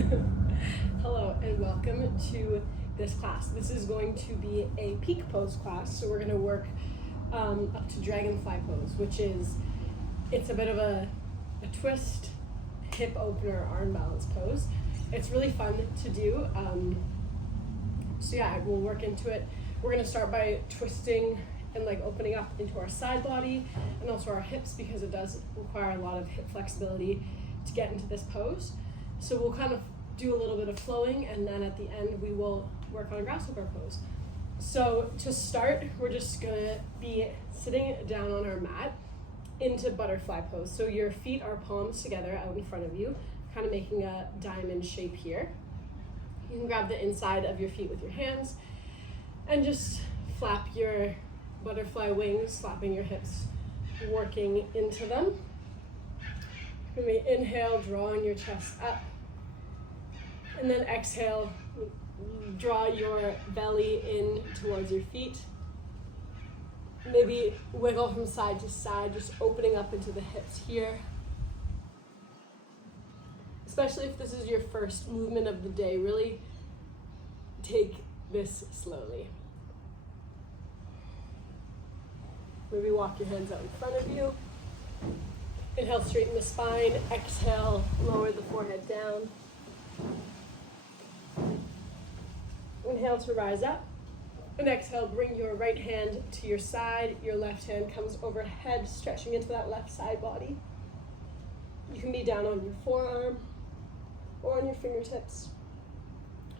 Hello and welcome to this class. This is going to be a peak pose class, so we're going to work up to dragonfly pose, which is, it's a bit of a twist, hip opener, arm balance pose. It's really fun to do, so yeah, we'll work into it. We're going to start by twisting and like opening up into our side body and also our hips, because it does require a lot of hip flexibility to get into this pose. So we'll kind of do a little bit of flowing, and then at the end we will work on a grasshopper pose. So to start, we're just gonna be sitting down on our mat into butterfly pose. So your feet are palms together out in front of you, kind of making a diamond shape here. You can grab the inside of your feet with your hands and just flap your butterfly wings, slapping your hips, working into them. When we inhale, drawing your chest up. And then exhale, draw your belly in towards your feet. Maybe wiggle from side to side, just opening up into the hips here. Especially if this is your first movement of the day, really take this slowly. Maybe walk your hands out in front of you. Inhale, straighten the spine. Exhale, lower the forehead down. Inhale to rise up. And exhale, bring your right hand to your side. Your left hand comes overhead, stretching into that left side body. You can be down on your forearm or on your fingertips.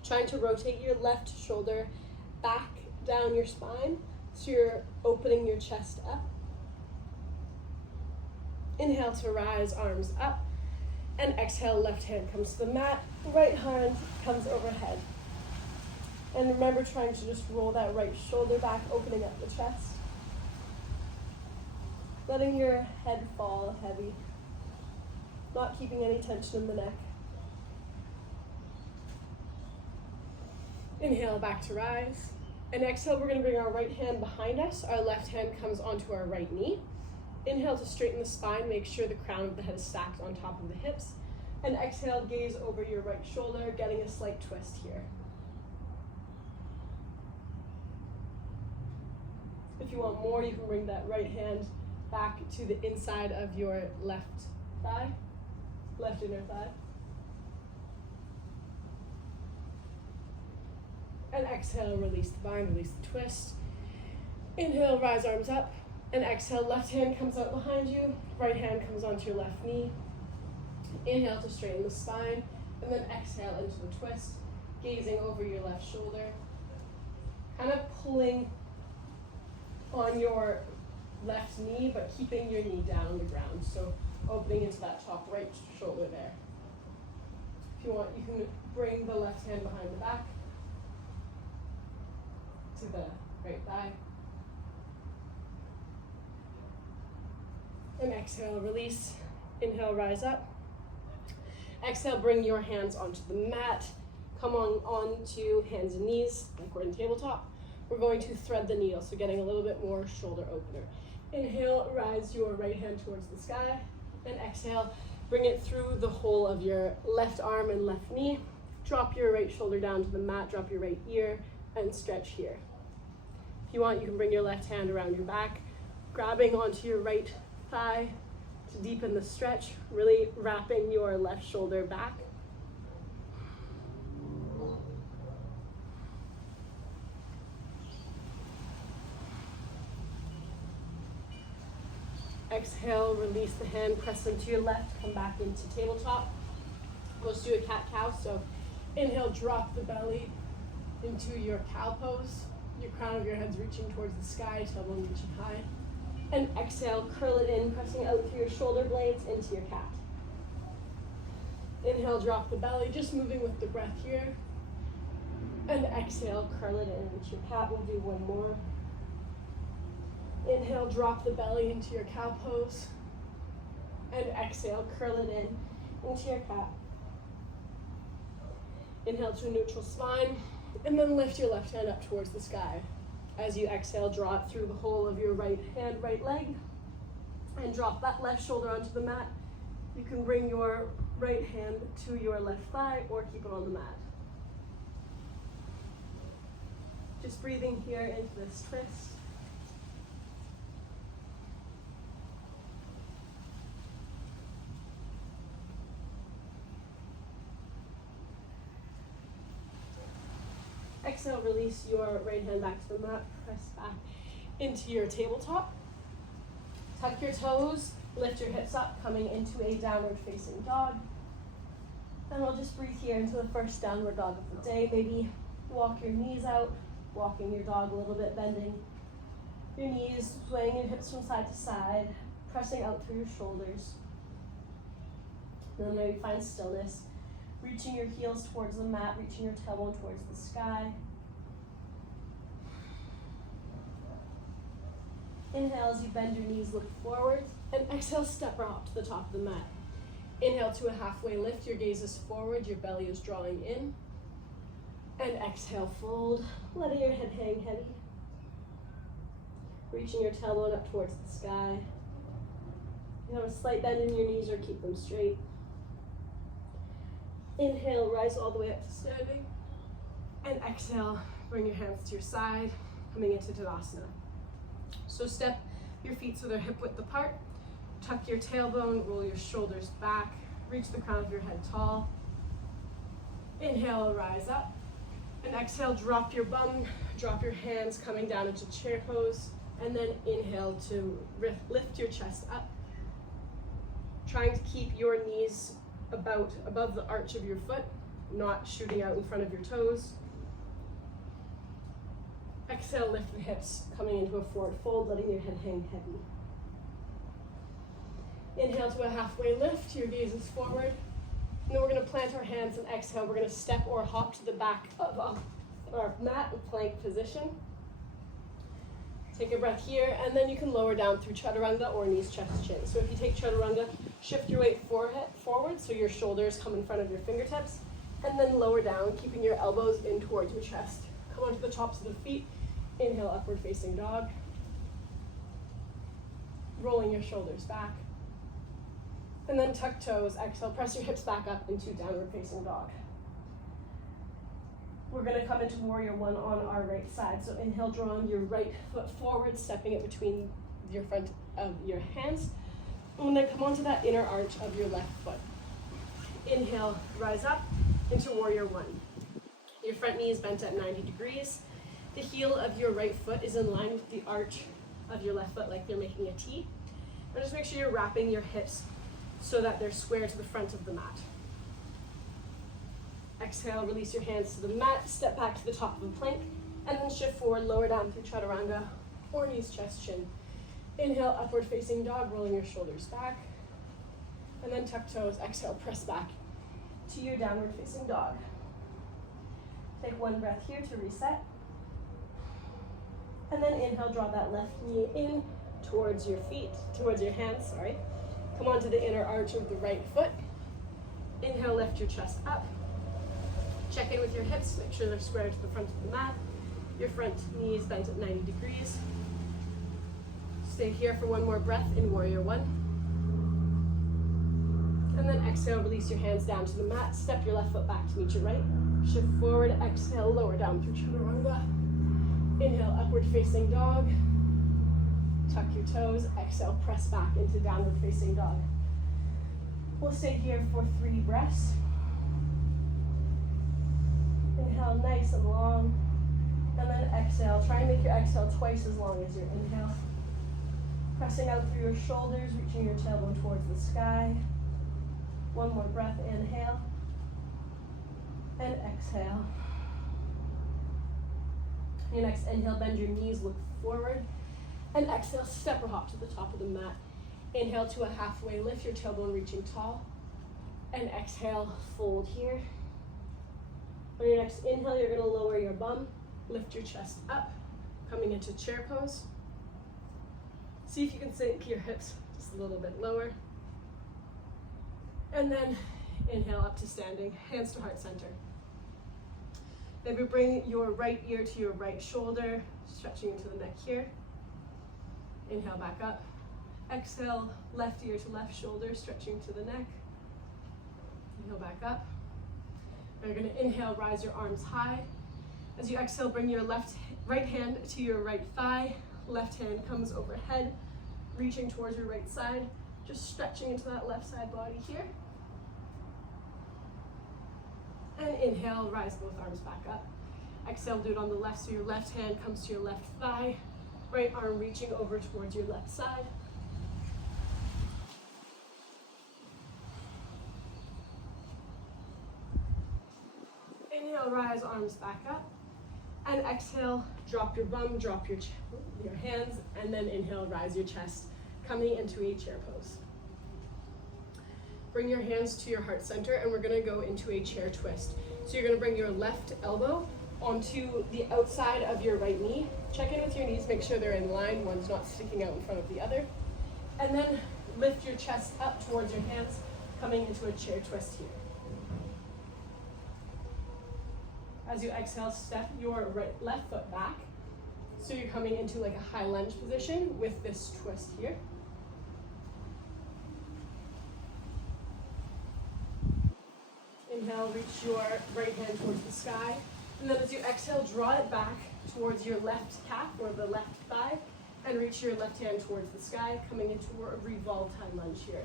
Trying to rotate your left shoulder back down your spine, so you're opening your chest up. Inhale to rise, arms up. And exhale, left hand comes to the mat, right hand comes overhead. And remember, trying to just roll that right shoulder back, opening up the chest. Letting your head fall heavy, not keeping any tension in the neck. Inhale, back to rise. And exhale, we're gonna bring our right hand behind us. Our left hand comes onto our right knee. Inhale to straighten the spine, make sure the crown of the head is stacked on top of the hips. And exhale, gaze over your right shoulder, getting a slight twist here. If you want more, you can bring that right hand back to the inside of your left thigh, left inner thigh. And exhale, release the bind, release the twist. Inhale, rise arms up. And exhale, left hand comes out behind you, right hand comes onto your left knee. Inhale to straighten the spine, and then exhale into the twist, gazing over your left shoulder. Kind of pulling on your left knee, but keeping your knee down on the ground. So opening into that top right shoulder there. If you want, you can bring the left hand behind the back to the right thigh. And exhale, release. Inhale, rise up. Exhale, bring your hands onto the mat. Come onto hands and knees, like we're in tabletop. We're going to thread the needle, so getting a little bit more shoulder opener. Inhale, rise your right hand towards the sky. And exhale, bring it through the whole of your left arm and left knee. Drop your right shoulder down to the mat, drop your right ear, and stretch here. If you want, you can bring your left hand around your back, grabbing onto your right thigh to deepen the stretch, really wrapping your left shoulder back. Exhale, release the hand, press into your left, come back into tabletop. Let's do a cat-cow. So inhale, drop the belly into your cow pose. Your crown of your head's reaching towards the sky, tailbone reaching high. And exhale, curl it in, pressing out through your shoulder blades into your cat. Inhale, drop the belly, just moving with the breath here. And exhale, curl it in into your cat. We'll do one more. Inhale, drop the belly into your cow pose. And exhale, curl it in into your cat. Inhale to a neutral spine, and then lift your left hand up towards the sky. As you exhale, draw it through the whole of your right hand, right leg, and drop that left shoulder onto the mat. You can bring your right hand to your left thigh or keep it on the mat. Just breathing here into this twist. Exhale, release your right hand back to the mat, press back into your tabletop. Tuck your toes, lift your hips up, coming into a downward facing dog. And we'll just breathe here into the first downward dog of the day. Maybe walk your knees out, walking your dog a little bit, bending your knees, swaying your hips from side to side, pressing out through your shoulders. And then maybe find stillness, reaching your heels towards the mat, reaching your tailbone towards the sky. Inhale as you bend your knees, look forward, and exhale, step or hop to the top of the mat. Inhale to a halfway lift, your gaze is forward, your belly is drawing in. And exhale, fold, letting your head hang heavy. Reaching your tailbone up towards the sky. You have a slight bend in your knees or keep them straight. Inhale, rise all the way up to standing. And exhale, bring your hands to your side, coming into Tadasana. So step your feet so they're hip width apart. Tuck your tailbone, roll your shoulders back, reach the crown of your head tall. Inhale, rise up. And exhale, drop your bum, drop your hands coming down into chair pose. And then inhale to lift your chest up. Trying to keep your knees about above the arch of your foot, not shooting out in front of your toes. Exhale, lift the hips, coming into a forward fold, letting your head hang heavy. Inhale to a halfway lift, your gaze is forward. And then we're going to plant our hands and exhale. We're going to step or hop to the back of our mat in plank position. Take a breath here, and then you can lower down through chaturanga or knees, chest, chin. So if you take chaturanga, shift your weight forward so your shoulders come in front of your fingertips, and then lower down, keeping your elbows in towards your chest. Come onto the tops of the feet. Inhale, upward facing dog. Rolling your shoulders back. And then tuck toes, exhale, press your hips back up into downward facing dog. We're gonna come into warrior one on our right side. So inhale, drawing your right foot forward, stepping it between your front of your hands. And then come onto that inner arch of your left foot. Inhale, rise up into warrior one. Your front knee is bent at 90 degrees. The heel of your right foot is in line with the arch of your left foot, like they're making a T. And just make sure you're wrapping your hips so that they're square to the front of the mat. Exhale, release your hands to the mat, step back to the top of the plank, and then shift forward, lower down through chaturanga or knees, chest, chin. Inhale, upward facing dog, rolling your shoulders back. And then tuck toes, exhale, press back to your downward facing dog. Take one breath here to reset. And then inhale, draw that left knee in towards your feet, towards your hands, sorry. Come onto the inner arch of the right foot. Inhale, lift your chest up. Check in with your hips, make sure they're square to the front of the mat. Your front knee is bent at 90 degrees. Stay here for one more breath in warrior one. And then exhale, release your hands down to the mat. Step your left foot back to meet your right. Shift forward, exhale, lower down through chaturanga. Inhale, upward facing dog. Tuck your toes, exhale, press back into downward facing dog. We'll stay here for 3 breaths. Inhale, nice and long. And then exhale, try and make your exhale twice as long as your inhale. Pressing out through your shoulders, reaching your tailbone towards the sky. One more breath, inhale. And exhale. Your next inhale, bend your knees, look forward. And exhale, step or hop to the top of the mat. Inhale to a halfway lift, your tailbone reaching tall. And exhale, fold here. On your next inhale, you're gonna lower your bum, lift your chest up, coming into chair pose. See if you can sink your hips just a little bit lower. And then inhale up to standing, hands to heart center. Maybe bring your right ear to your right shoulder, stretching into the neck here. Inhale back up. Exhale, left ear to left shoulder, stretching to the neck. Inhale back up. And you're going to inhale, rise your arms high. As you exhale, bring your right hand to your right thigh. Left hand comes overhead, reaching towards your right side. Just stretching into that left side body here. And inhale, rise both arms back up. Exhale, do it on the left, so your left hand comes to your left thigh. Right arm reaching over towards your left side. Inhale, rise arms back up. And exhale, drop your bum, drop your hands, and then inhale, rise your chest, coming into a chair pose. Bring your hands to your heart center, and we're gonna go into a chair twist. So you're gonna bring your left elbow onto the outside of your right knee. Check in with your knees, make sure they're in line, one's not sticking out in front of the other. And then lift your chest up towards your hands, coming into a chair twist here. As you exhale, step your left foot back. So you're coming into like a high lunge position with this twist here. Inhale, reach your right hand towards the sky. And then as you exhale, draw it back towards your left calf or the left thigh and reach your left hand towards the sky, coming into a revolved high lunge here.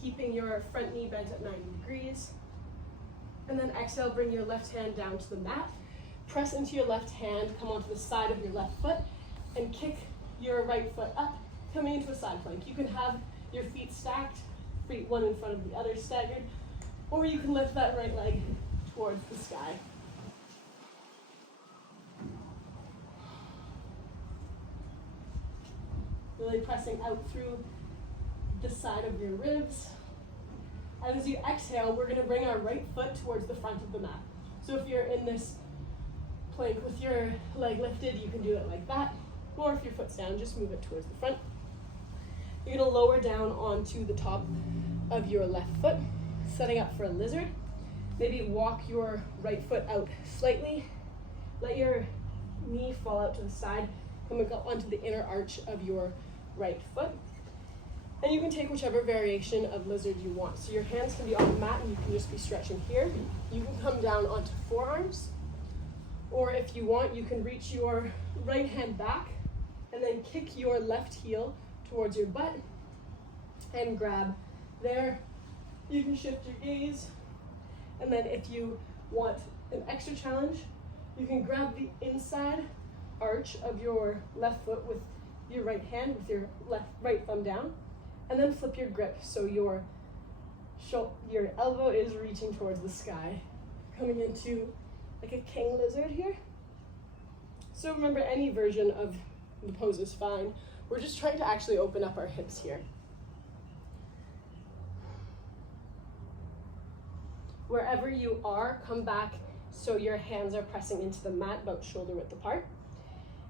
Keeping your front knee bent at 90 degrees. And then exhale, bring your left hand down to the mat. Press into your left hand, come onto the side of your left foot, and kick your right foot up, coming into a side plank. You can have your feet stacked, feet one in front of the other staggered, or you can lift that right leg towards the sky. Really pressing out through the side of your ribs. And as you exhale, we're gonna bring our right foot towards the front of the mat. So if you're in this plank with your leg lifted, you can do it like that. Or if your foot's down, just move it towards the front. You're gonna lower down onto the top of your left foot, setting up for a lizard. Maybe walk your right foot out slightly. Let your knee fall out to the side, coming up onto the inner arch of your right foot. And you can take whichever variation of lizard you want. So your hands can be on the mat and you can just be stretching here. You can come down onto forearms. Or if you want, you can reach your right hand back and then kick your left heel towards your butt and grab there. You can shift your gaze. And then if you want an extra challenge, you can grab the inside arch of your left foot with your right hand, with your right thumb down. And then flip your grip so your elbow is reaching towards the sky, coming into like a king lizard here. So remember, any version of the pose is fine. We're just trying to actually open up our hips here. Wherever you are, come back so your hands are pressing into the mat about shoulder width apart.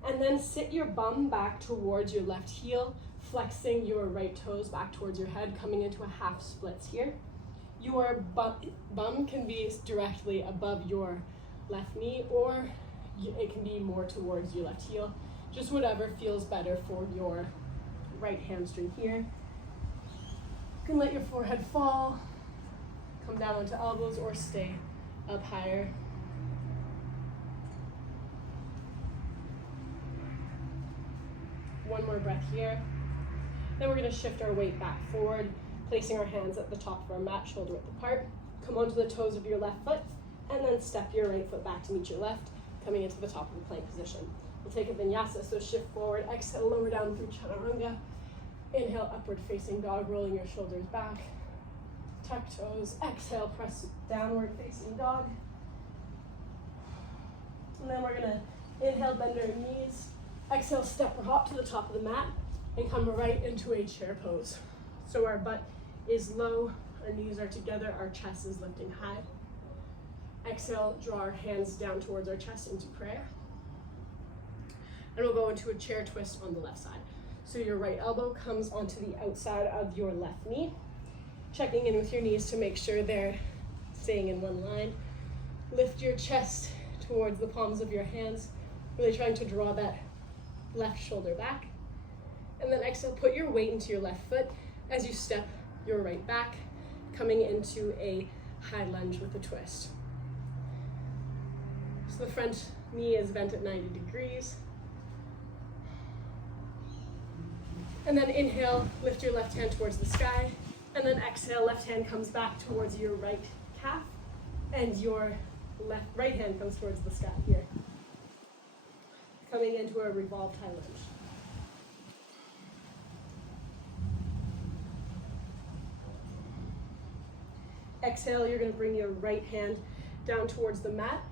And then sit your bum back towards your left heel, flexing your right toes back towards your head, coming into a half splits here. Your bum can be directly above your left knee, or it can be more towards your left heel. Just whatever feels better for your right hamstring here. You can let your forehead fall, come down onto elbows, or stay up higher. One more breath here. Then we're going to shift our weight back forward, placing our hands at the top of our mat, shoulder width apart. Come onto the toes of your left foot, and then step your right foot back to meet your left, coming into the top of the plank position. We'll take a vinyasa, so shift forward, exhale, lower down through chaturanga. Inhale, upward facing dog, rolling your shoulders back. Tuck toes, exhale, press downward facing dog. And then we're gonna inhale, bend our knees. Exhale, step or hop to the top of the mat and come right into a chair pose. So our butt is low, our knees are together, our chest is lifting high. Exhale, draw our hands down towards our chest into prayer. And we'll go into a chair twist on the left side. So your right elbow comes onto the outside of your left knee, checking in with your knees to make sure they're staying in one line. Lift your chest towards the palms of your hands, really trying to draw that left shoulder back. And then exhale, put your weight into your left foot as you step your right back, coming into a high lunge with a twist. So the front knee is bent at 90 degrees. And then inhale, lift your left hand towards the sky. And then exhale, left hand comes back towards your right calf. And your right hand comes towards the sky here. Coming into a revolved high lunge. Exhale, you're going to bring your right hand down towards the mat,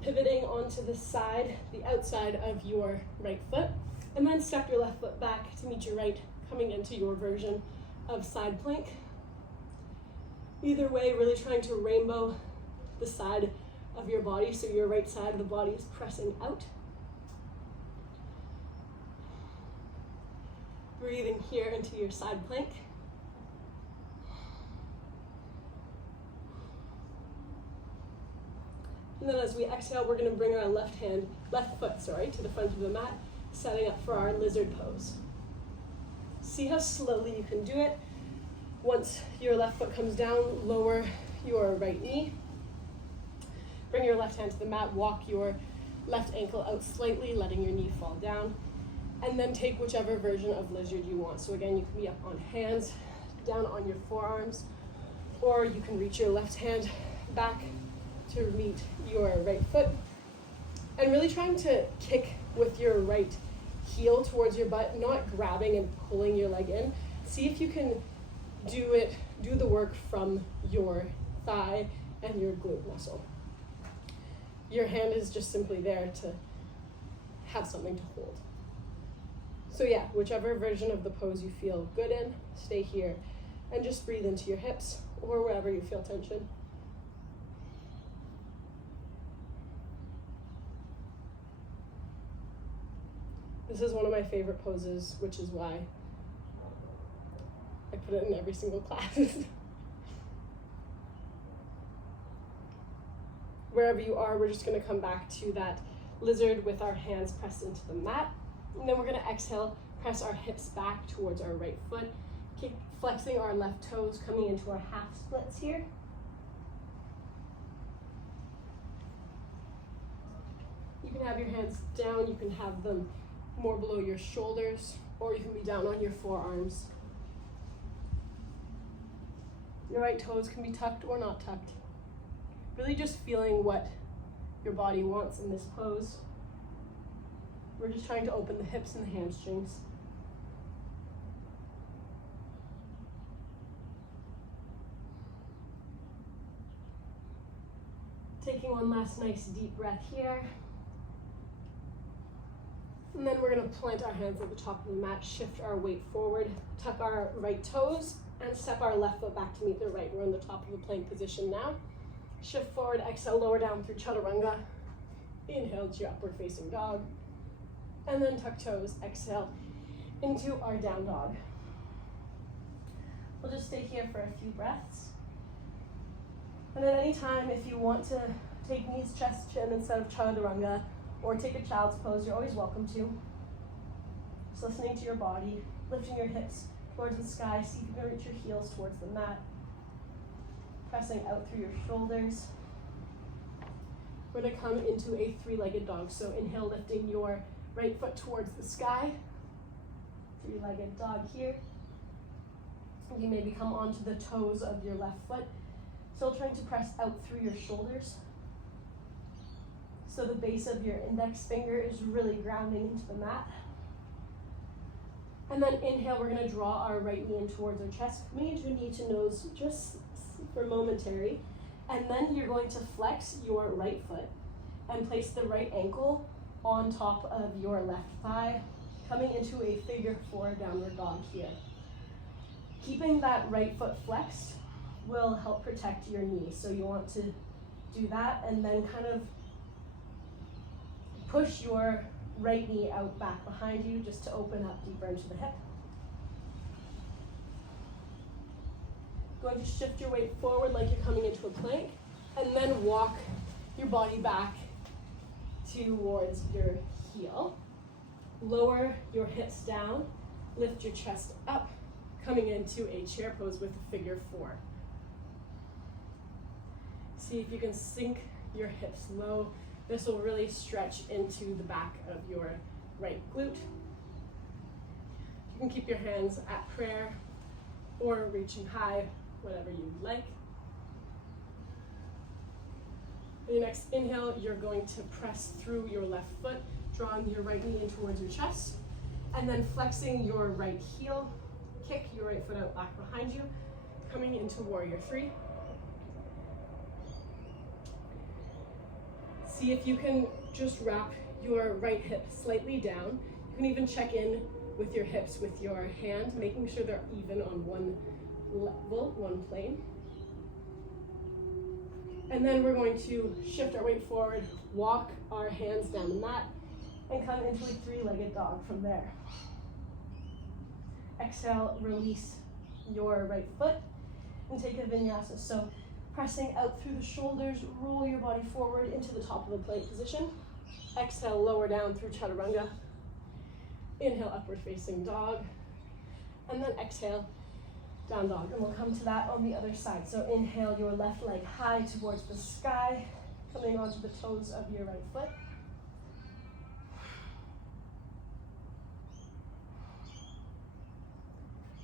pivoting onto the side, the outside of your right foot, and then step your left foot back to meet your right, coming into your version of side plank. Either way, really trying to rainbow the side of your body, so your right side of the body is pressing out. Breathing here into your side plank. And then as we exhale, we're going to bring our left foot, to the front of the mat, setting up for our lizard pose. See how slowly you can do it. Once your left foot comes down, lower your right knee. Bring your left hand to the mat, walk your left ankle out slightly, letting your knee fall down. And then take whichever version of lizard you want. So again, you can be up on hands, down on your forearms, or you can reach your left hand back to meet your right foot. And really trying to kick with your right heel towards your butt, not grabbing and pulling your leg in. See if you can do the work from your thigh and your glute muscle. Your hand is just simply there to have something to hold. So yeah, whichever version of the pose you feel good in, stay here and just breathe into your hips or wherever you feel tension. This is one of my favorite poses, which is why I put it in every single class. Wherever you are, we're just going to come back to that lizard with our hands pressed into the mat. And then we're going to exhale, press our hips back towards our right foot, keep flexing our left toes, coming into our half splits here. You can have your hands down, you can have them more below your shoulders, or you can be down on your forearms. Your right toes can be tucked or not tucked. Really just feeling what your body wants in this pose. We're just trying to open the hips and the hamstrings. Taking one last nice deep breath here. And then we're going to plant our hands at the top of the mat, shift our weight forward, tuck our right toes, and step our left foot back to meet the right. We're in the top of the plank position now. Shift forward, exhale, lower down through chaturanga. Inhale to your upward facing dog. And then tuck toes, exhale into our down dog. We'll just stay here for a few breaths. And at any time, if you want to take knees, chest, chin instead of chaturanga, or take a child's pose, you're always welcome to. Just listening to your body, lifting your hips towards the sky, see if you can reach your heels towards the mat. Pressing out through your shoulders. We're going to come into a three-legged dog. So inhale, lifting your right foot towards the sky. Three-legged dog here. You maybe come onto the toes of your left foot. Still trying to press out through your shoulders. So the base of your index finger is really grounding into the mat. And then inhale, we're going to draw our right knee in towards our chest, coming into knee to nose just for momentary. And then you're going to flex your right foot and place the right ankle on top of your left thigh, coming into a figure four downward dog here. Keeping that right foot flexed will help protect your knee. So you want to do that and then kind of push your right knee out back behind you just to open up deeper into the hip. Going to shift your weight forward like you're coming into a plank, and then walk your body back towards your heel. Lower your hips down, lift your chest up, coming into a chair pose with a figure 4. See if you can sink your hips low. This will really stretch into the back of your right glute. You can keep your hands at prayer or reaching high, whatever you like. In your next inhale, you're going to press through your left foot, drawing your right knee in towards your chest, and then flexing your right heel, kick your right foot out back behind you, coming into warrior 3. See if you can just wrap your right hip slightly down. You can even check in with your hips with your hand, making sure they're even on one level, one plane. And then we're going to shift our weight forward, walk our hands down the mat, and come into a 3-legged dog from there. Exhale, release your right foot, and take a vinyasa. So pressing out through the shoulders, roll your body forward into the top of the plank position. Exhale, lower down through chaturanga. Inhale, upward facing dog. And then exhale, down dog. And we'll come to that on the other side. So inhale your left leg high towards the sky, coming onto the toes of your right foot.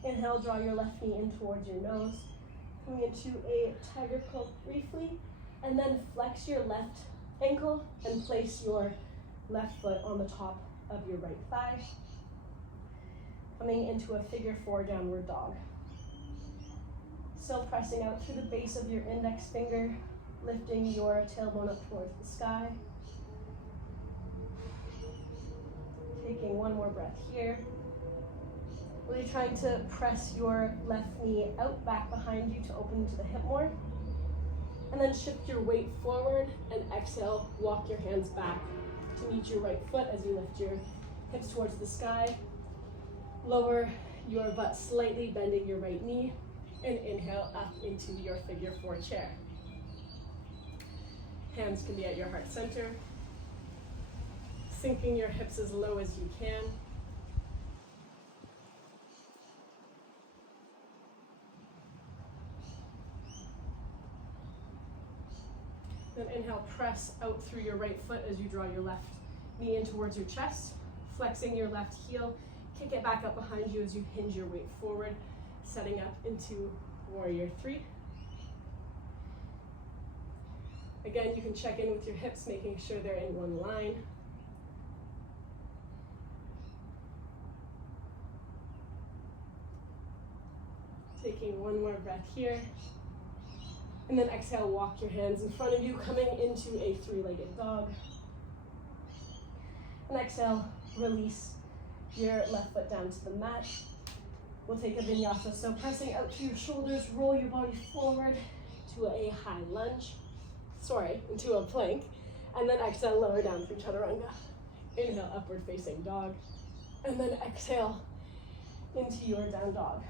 Inhale, draw your left knee in towards your nose. Coming into a tiger pose briefly, and then flex your left ankle and place your left foot on the top of your right thigh. Coming into a figure 4 downward dog. Still pressing out through the base of your index finger, lifting your tailbone up towards the sky. Taking one more breath here. Really trying to press your left knee out back behind you to open to the hip more. And then shift your weight forward and exhale, walk your hands back to meet your right foot as you lift your hips towards the sky. Lower your butt slightly, bending your right knee, and inhale up into your figure 4 chair. Hands can be at your heart center. Sinking your hips as low as you can. Then inhale, press out through your right foot as you draw your left knee in towards your chest, flexing your left heel, kick it back up behind you as you hinge your weight forward, setting up into warrior 3. Again, you can check in with your hips, making sure they're in one line. Taking one more breath here. And then exhale, walk your hands in front of you, coming into a 3-legged dog. And exhale, release your left foot down to the mat. We'll take a vinyasa. So pressing out to your shoulders, roll your body forward to a high lunge. Into a plank. And then exhale, lower down through chaturanga. Inhale, upward facing dog. And then exhale into your down dog.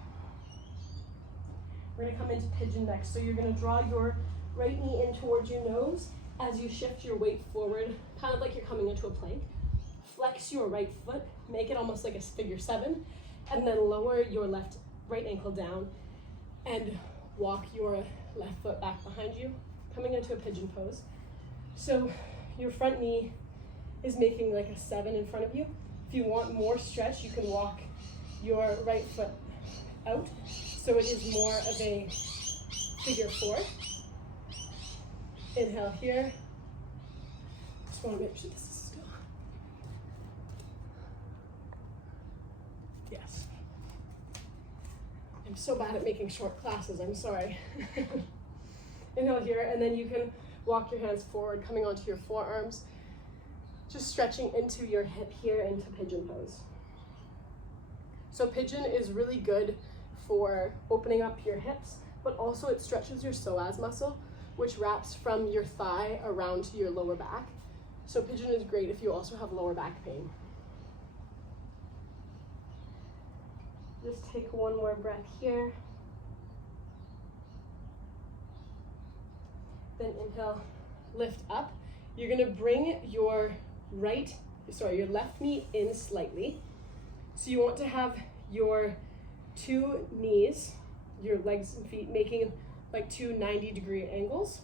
We're gonna come into pigeon next. So you're gonna draw your right knee in towards your nose as you shift your weight forward, kind of like you're coming into a plank. Flex your right foot, make it almost like a figure 7, and then lower your right ankle down and walk your left foot back behind you, coming into a pigeon pose. So your front knee is making like a 7 in front of you. If you want more stretch, you can walk your right foot out. So it is more of a figure 4. Inhale here. Just want to make sure this is still. Yes. I'm so bad at making short classes, I'm sorry. Inhale here, and then you can walk your hands forward, coming onto your forearms. Just stretching into your hip here into pigeon pose. So pigeon is really good for opening up your hips, but also it stretches your psoas muscle, which wraps from your thigh around to your lower back. So pigeon is great if you also have lower back pain. Just take one more breath here. Then inhale, lift up. You're gonna bring your left knee in slightly. So you want to have your two knees, your legs and feet, making like two 90-degree angles.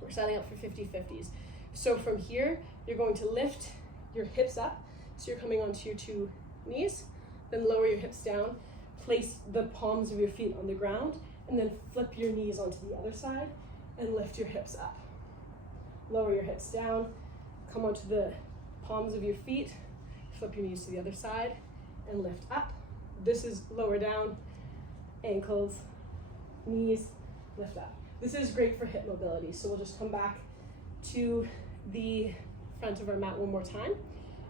We're setting up for 50-50s. So from here, you're going to lift your hips up. So you're coming onto your two knees, then lower your hips down, place the palms of your feet on the ground, and then flip your knees onto the other side and lift your hips up. Lower your hips down, come onto the palms of your feet, flip your knees to the other side, and lift up. This is lower down, ankles, knees, lift up. This is great for hip mobility. So we'll just come back to the front of our mat one more time.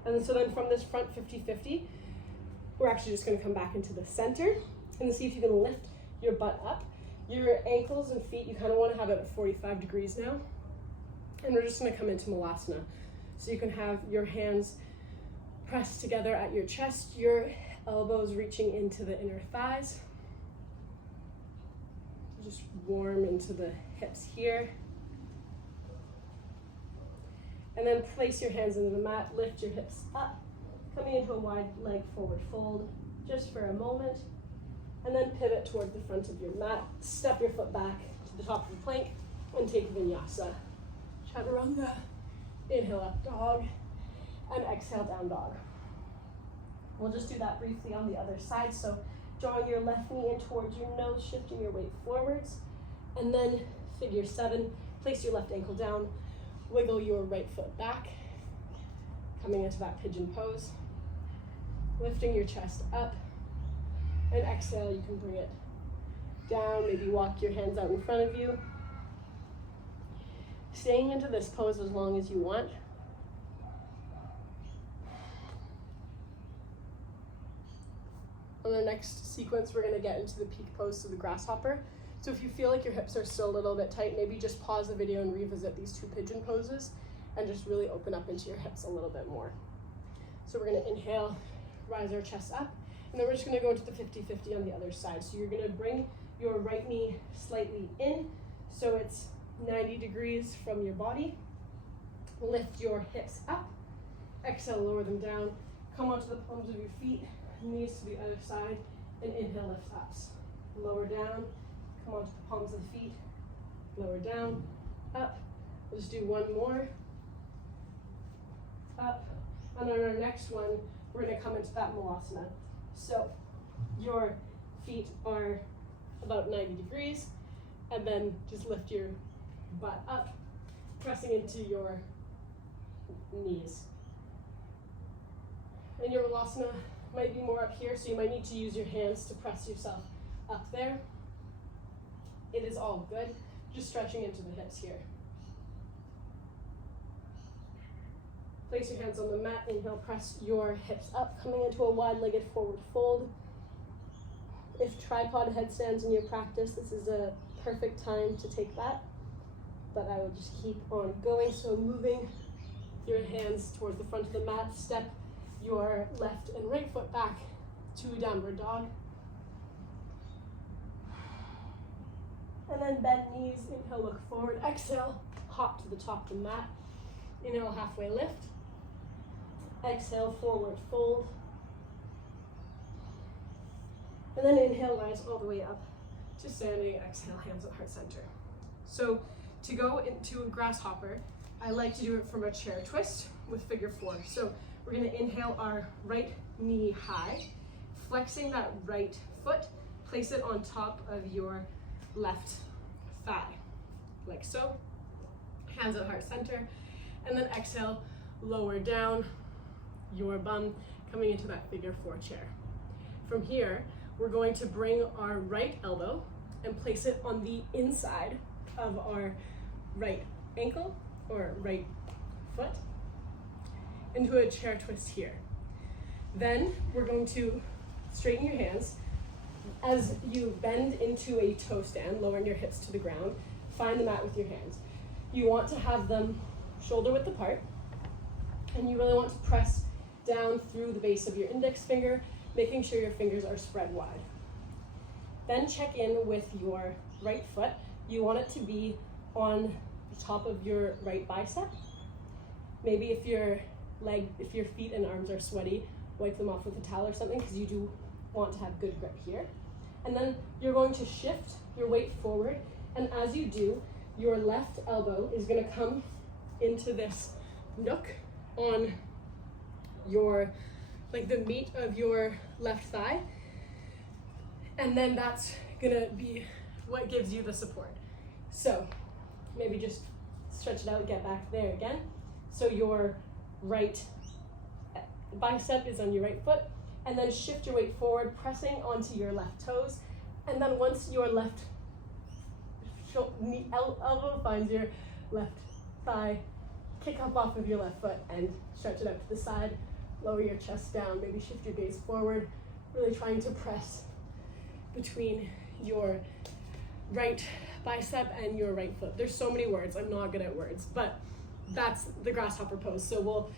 And then, so then from this front 50-50, we're actually just gonna come back into the center and see if you can lift your butt up. Your ankles and feet, you kind of want to have it at 45 degrees now. And we're just gonna come into Malasana. So you can have your hands pressed together at your chest, your elbows reaching into the inner thighs. Just warm into the hips here. And then place your hands into the mat, lift your hips up, coming into a wide leg forward fold, just for a moment. And then pivot toward the front of your mat, step your foot back to the top of the plank, and take Vinyasa. Chaturanga, inhale up dog, and exhale down dog. We'll just do that briefly on the other side. So drawing your left knee in towards your nose, shifting your weight forwards, and then figure 7, place your left ankle down, wiggle your right foot back, coming into that pigeon pose, lifting your chest up, and exhale, you can bring it down, maybe walk your hands out in front of you. Staying into this pose as long as you want. On the next sequence, we're gonna get into the peak pose to the grasshopper. So if you feel like your hips are still a little bit tight, maybe just pause the video and revisit these two pigeon poses and just really open up into your hips a little bit more. So we're gonna inhale, rise our chest up, and then we're just gonna go into the 50-50 on the other side. So you're gonna bring your right knee slightly in, so it's 90 degrees from your body. Lift your hips up, exhale, lower them down, come onto the palms of your feet, knees to the other side, and inhale, lift ups. Lower down, come onto the palms of the feet, lower down, up. We'll just do one more. Up. And on our next one, we're gonna come into that Malasana. So your feet are about 90 degrees, and then just lift your butt up, pressing into your knees. And your Malasana might be more up here, so you might need to use your hands to press yourself up there. It is all good, just stretching into the hips here. Place your hands on the mat, inhale, press your hips up, coming into a wide-legged forward fold. If tripod headstands in your practice, this is a perfect time to take that, but I will just keep on going. So moving your hands towards the front of the mat, step your left and right foot back to downward dog. And then bend knees, inhale, look forward, exhale, hop to the top of the mat. Inhale, halfway lift. Exhale, forward fold. And then inhale, rise all the way up to standing. Exhale, hands at heart center. So to go into a grasshopper, I like to do it from a chair twist with figure 4. So we're gonna inhale our right knee high, flexing that right foot, place it on top of your left thigh, like so. Hands at heart center, and then exhale, lower down your bum, coming into that figure 4 chair. From here, we're going to bring our right elbow and place it on the inside of our right ankle or right foot into a chair twist here. Then we're going to straighten your hands. As you bend into a toe stand, lowering your hips to the ground, find the mat with your hands. You want to have them shoulder width apart, and you really want to press down through the base of your index finger, making sure your fingers are spread wide. Then check in with your right foot. You want it to be on the top of your right bicep. Maybe if your feet and arms are sweaty, wipe them off with a towel or something, because you do want to have good grip here. And then you're going to shift your weight forward, and as you do, your left elbow is going to come into this nook on your, like the meat of your left thigh, and then that's going to be what gives you the support. So maybe just stretch it out, get back there again. So your right bicep is on your right foot, and then shift your weight forward, pressing onto your left toes. And then once your left elbow finds your left thigh, kick up off of your left foot and stretch it out to the side. Lower your chest down, maybe shift your gaze forward, really trying to press between your right bicep and your right foot. There's so many words, I'm not good at words, but that's the grasshopper pose. So we'll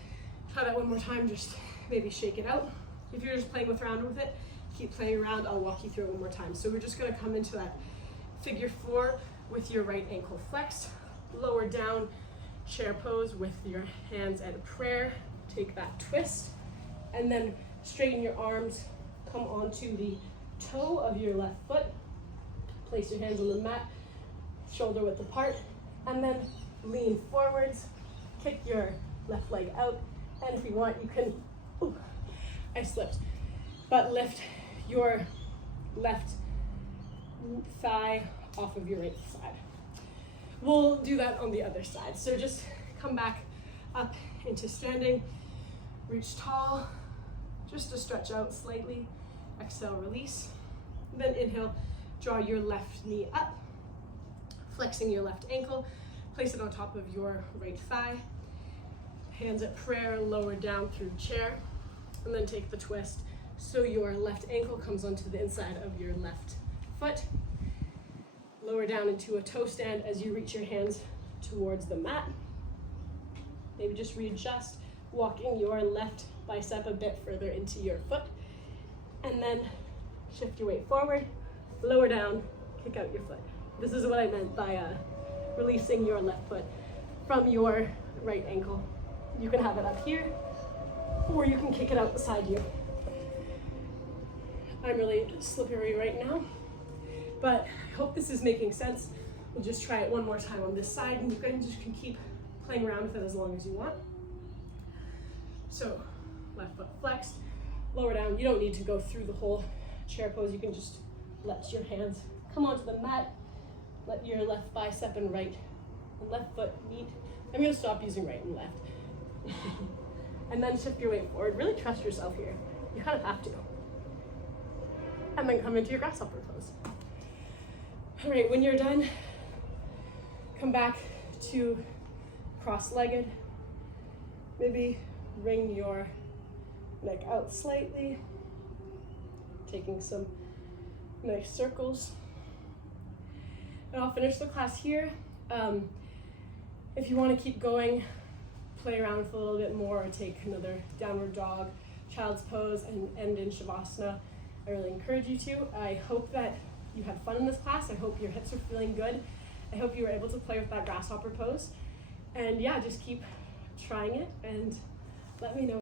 try that one more time, just maybe shake it out. If you're just playing around with it, keep playing around, I'll walk you through it one more time. So we're just gonna come into that figure 4 with your right ankle flexed, lower down, chair pose with your hands at a prayer. Take that twist, and then straighten your arms, come onto the toe of your left foot, place your hands on the mat, shoulder width apart, and then lean forwards, kick your left leg out, and if you want, you can, ooh, I slipped, but lift your left thigh off of your right side. We'll do that on the other side. So just come back up into standing, reach tall, just to stretch out slightly. Exhale, release. Then inhale, draw your left knee up, flexing your left ankle, place it on top of your right thigh. Hands at prayer, lower down through chair, and then take the twist. So your left ankle comes onto the inside of your left foot. Lower down into a toe stand as you reach your hands towards the mat. Maybe just readjust, walking your left bicep a bit further into your foot. And then shift your weight forward, lower down, kick out your foot. This is what I meant by releasing your left foot from your right ankle. You can have it up here, or you can kick it out beside you. I'm really slippery right now, but I hope this is making sense. We'll just try it one more time on this side, and you can keep playing around with it as long as you want. So left foot flexed, lower down. You don't need to go through the whole chair pose. You can just let your hands come onto the mat. Let your left bicep and right and left foot meet. I'm gonna stop using right and left. And then shift your weight forward. Really trust yourself here. You kind of have to. And then come into your grasshopper pose. All right, when you're done, come back to cross-legged. Maybe wring your neck out slightly, taking some nice circles. And I'll finish the class here. If you want to keep going, play around with a little bit more, or take another downward dog, child's pose, and end in shavasana, I really encourage you to. I hope that you had fun in this class. I hope your hips are feeling good. I hope you were able to play with that grasshopper pose. And yeah, just keep trying it and let me know.